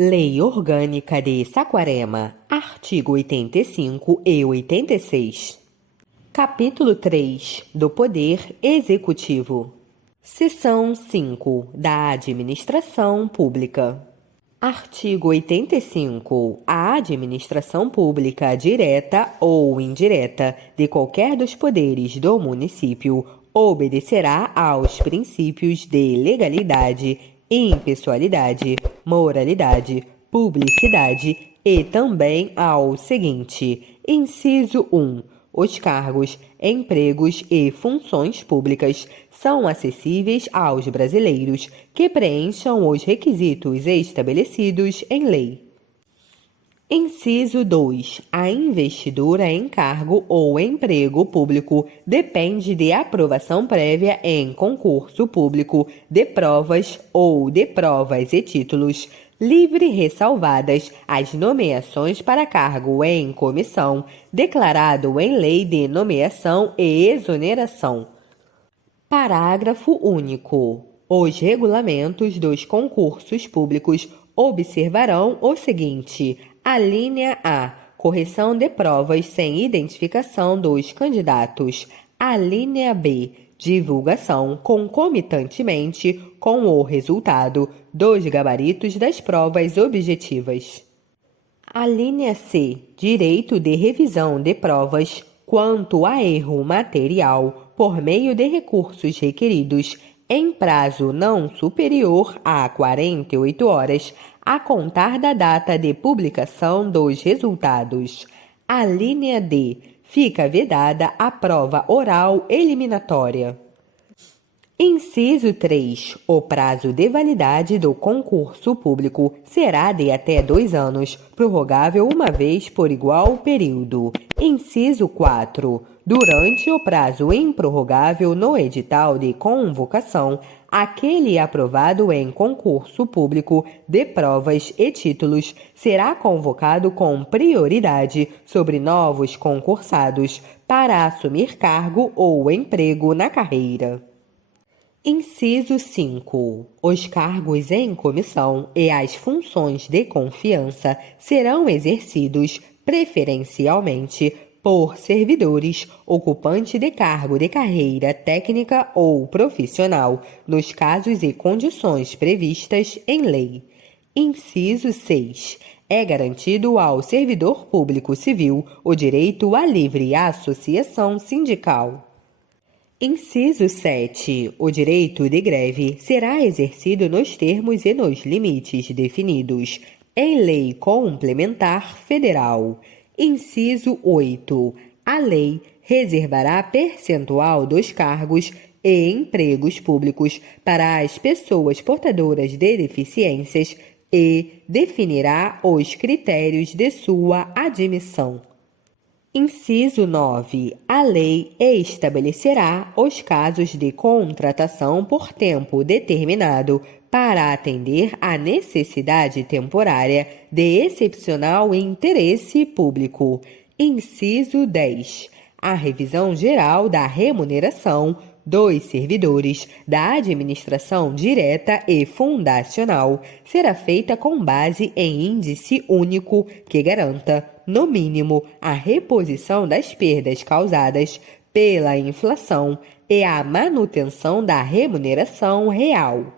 Lei Orgânica de Saquarema, artigo 85 e 86. Capítulo 3 do Poder Executivo. Seção 5 da Administração Pública. Artigo 85. A administração pública direta ou indireta de qualquer dos poderes do município obedecerá aos princípios de legalidade, impessoalidade, moralidade, publicidade e também ao seguinte: inciso 1. Os cargos, empregos e funções públicas são acessíveis aos brasileiros que preencham os requisitos estabelecidos em lei. Inciso 2. A investidura em cargo ou emprego público depende de aprovação prévia em concurso público de provas ou de provas e títulos, livre ressalvadas as nomeações para cargo em comissão, declarado em lei de nomeação e exoneração. Parágrafo único. Os regulamentos dos concursos públicos observarão o seguinte: alínea A. Correção de provas sem identificação dos candidatos. Alínea B. Divulgação concomitantemente com o resultado dos gabaritos das provas objetivas. Alínea C. Direito de revisão de provas quanto a erro material por meio de recursos requeridos em prazo não superior a 48 horas a contar da data de publicação dos resultados. Alínea D. Fica vedada a prova oral eliminatória. Inciso 3. O prazo de validade do concurso público será de até 2 anos, prorrogável uma vez por igual período. Inciso 4. Durante o prazo improrrogável no edital de convocação, aquele aprovado em concurso público de provas e títulos será convocado com prioridade sobre novos concursados para assumir cargo ou emprego na carreira. Inciso 5. Os cargos em comissão e as funções de confiança serão exercidos preferencialmente por servidores ocupante de cargo de carreira técnica ou profissional, nos casos e condições previstas em lei. Inciso 6. É garantido ao servidor público civil o direito à livre associação sindical. Inciso 7. O direito de greve será exercido nos termos e nos limites definidos em lei complementar federal. Inciso 8. A lei reservará percentual dos cargos e empregos públicos para as pessoas portadoras de deficiências e definirá os critérios de sua admissão. Inciso 9. A lei estabelecerá os casos de contratação por tempo determinado para atender à necessidade temporária de excepcional interesse público. Inciso 10. A revisão geral da remuneração dos servidores da administração direta e fundacional será feita com base em índice único que garanta, no mínimo, a reposição das perdas causadas pela inflação e a manutenção da remuneração real.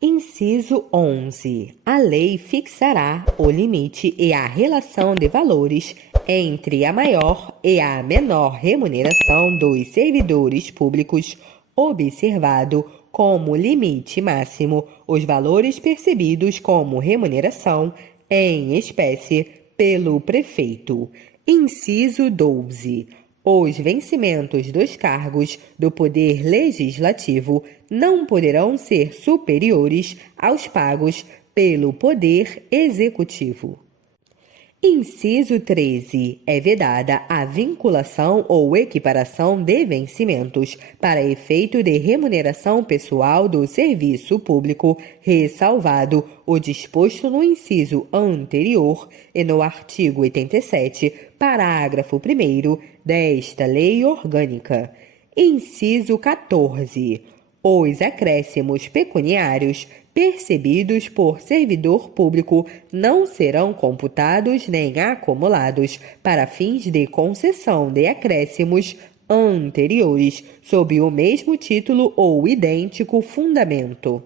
Inciso 11. A lei fixará o limite e a relação de valores entre a maior e a menor remuneração dos servidores públicos, observado como limite máximo os valores percebidos como remuneração em espécie pelo prefeito. Inciso 12. Os vencimentos dos cargos do Poder Legislativo não poderão ser superiores aos pagos pelo Poder Executivo. Inciso 13. É vedada a vinculação ou equiparação de vencimentos para efeito de remuneração pessoal do serviço público, ressalvado o disposto no inciso anterior e no artigo 87, parágrafo 1º desta Lei Orgânica. Inciso 14. Os acréscimos pecuniários percebidos por servidor público não serão computados nem acumulados para fins de concessão de acréscimos anteriores, sob o mesmo título ou idêntico fundamento.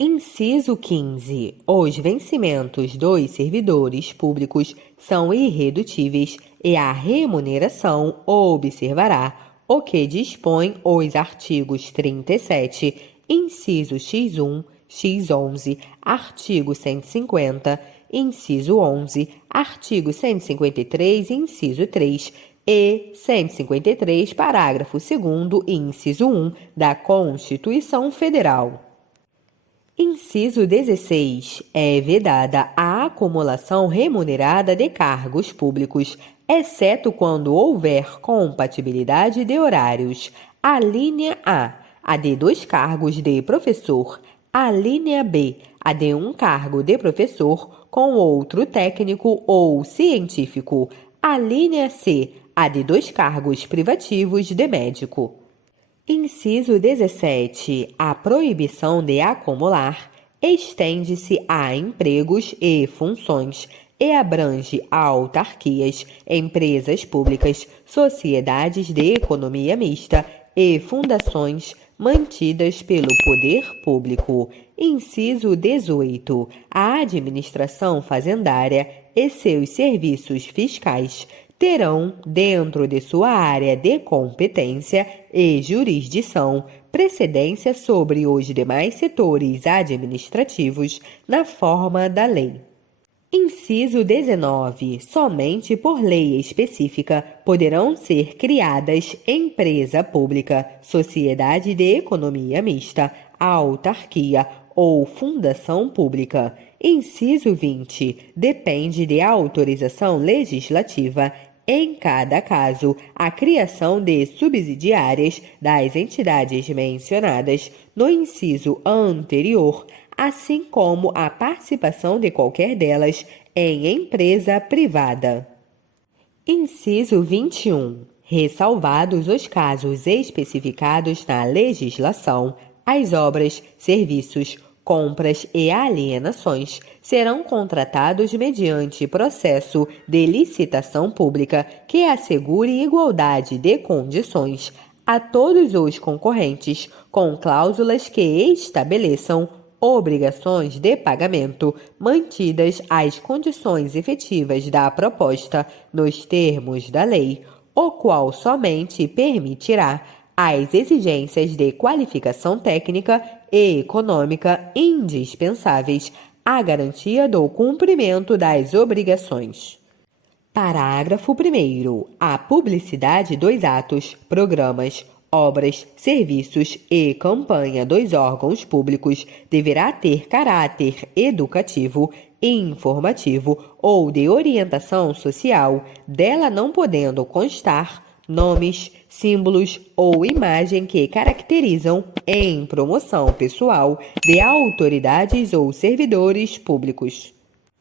Inciso 15. Os vencimentos dos servidores públicos são irredutíveis e a remuneração observará o que dispõe os artigos 37, inciso X1, X11, artigo 150, inciso 11, artigo 153, inciso 3 e 153, parágrafo 2º, inciso 1 da Constituição Federal. Inciso 16. É vedada a acumulação remunerada de cargos públicos, exceto quando houver compatibilidade de horários. A linha A de 2 cargos de professor. A linha B, a de 1 cargo de professor com outro técnico ou científico. A linha C, a de 2 cargos privativos de médico. Inciso 17. A proibição de acumular estende-se a empregos e funções e abrange autarquias, empresas públicas, sociedades de economia mista e fundações mantidas pelo poder público. Inciso 18. A administração fazendária e seus serviços fiscais terão, dentro de sua área de competência e jurisdição, precedência sobre os demais setores administrativos na forma da lei. Inciso 19. Somente por lei específica poderão ser criadas empresa pública, sociedade de economia mista, autarquia ou fundação pública. Inciso 20. Depende de autorização legislativa, em cada caso, a criação de subsidiárias das entidades mencionadas no inciso anterior, assim como a participação de qualquer delas em empresa privada. Inciso 21. Ressalvados os casos especificados na legislação, as obras, serviços, compras e alienações serão contratados mediante processo de licitação pública que assegure igualdade de condições a todos os concorrentes, com cláusulas que estabeleçam obrigações de pagamento, mantidas as condições efetivas da proposta nos termos da lei, o qual somente permitirá as exigências de qualificação técnica e econômica indispensáveis à garantia do cumprimento das obrigações. Parágrafo 1º. A publicidade dos atos, programas, obras, serviços e campanha dos órgãos públicos deverá ter caráter educativo, informativo ou de orientação social, dela não podendo constar nomes, símbolos ou imagem que caracterizam em promoção pessoal de autoridades ou servidores públicos.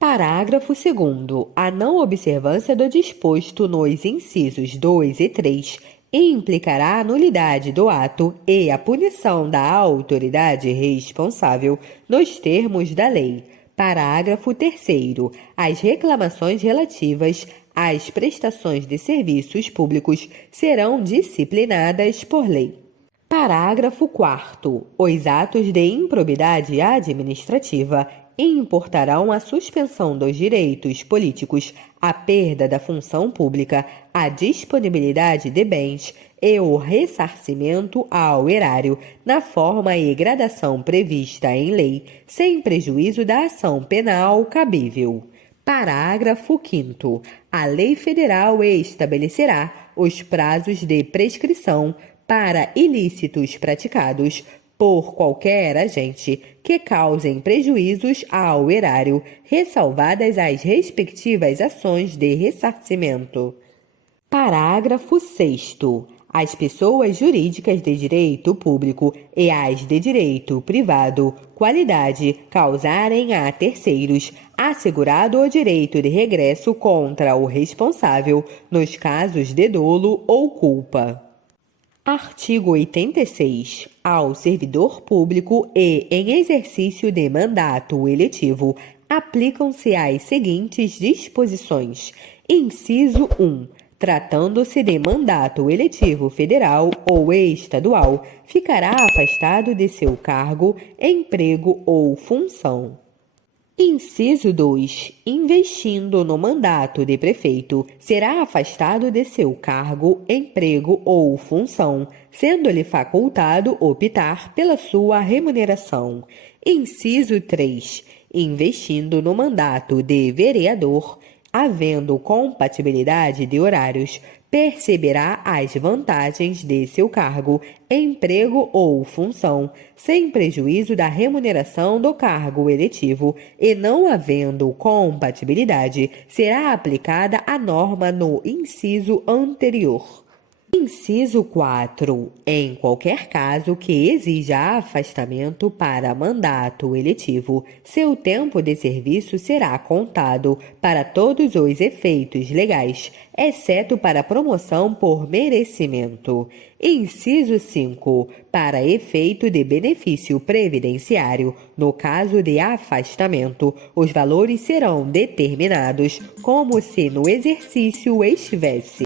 Parágrafo 2º. A não observância do disposto nos incisos 2 e 3 implicará a nulidade do ato e a punição da autoridade responsável nos termos da lei. Parágrafo 3º. As reclamações relativas às prestações de serviços públicos serão disciplinadas por lei. Parágrafo 4º. Os atos de improbidade administrativa importarão a suspensão dos direitos políticos, a perda da função pública, a disponibilidade de bens e o ressarcimento ao erário, na forma e gradação prevista em lei, sem prejuízo da ação penal cabível. Parágrafo 5º. A lei federal estabelecerá os prazos de prescrição para ilícitos praticados por qualquer agente que causem prejuízos ao erário, ressalvadas as respectivas ações de ressarcimento. Parágrafo 6º. As pessoas jurídicas de direito público e as de direito privado, qualidade, causarem a terceiros, assegurado o direito de regresso contra o responsável, nos casos de dolo ou culpa. Artigo 86. Ao servidor público e em exercício de mandato eletivo, aplicam-se as seguintes disposições. Inciso 1. Tratando-se de mandato eletivo federal ou estadual, ficará afastado de seu cargo, emprego ou função. Inciso 2. Investindo no mandato de prefeito, será afastado de seu cargo, emprego ou função, sendo-lhe facultado optar pela sua remuneração. Inciso 3. Investindo no mandato de vereador, havendo compatibilidade de horários, perceberá as vantagens de seu cargo, emprego ou função, sem prejuízo da remuneração do cargo eletivo, e não havendo compatibilidade, será aplicada a norma no inciso anterior. Inciso 4. Em qualquer caso que exija afastamento para mandato eletivo, seu tempo de serviço será contado para todos os efeitos legais, exceto para promoção por merecimento. Inciso 5. Para efeito de benefício previdenciário, no caso de afastamento, os valores serão determinados como se no exercício estivesse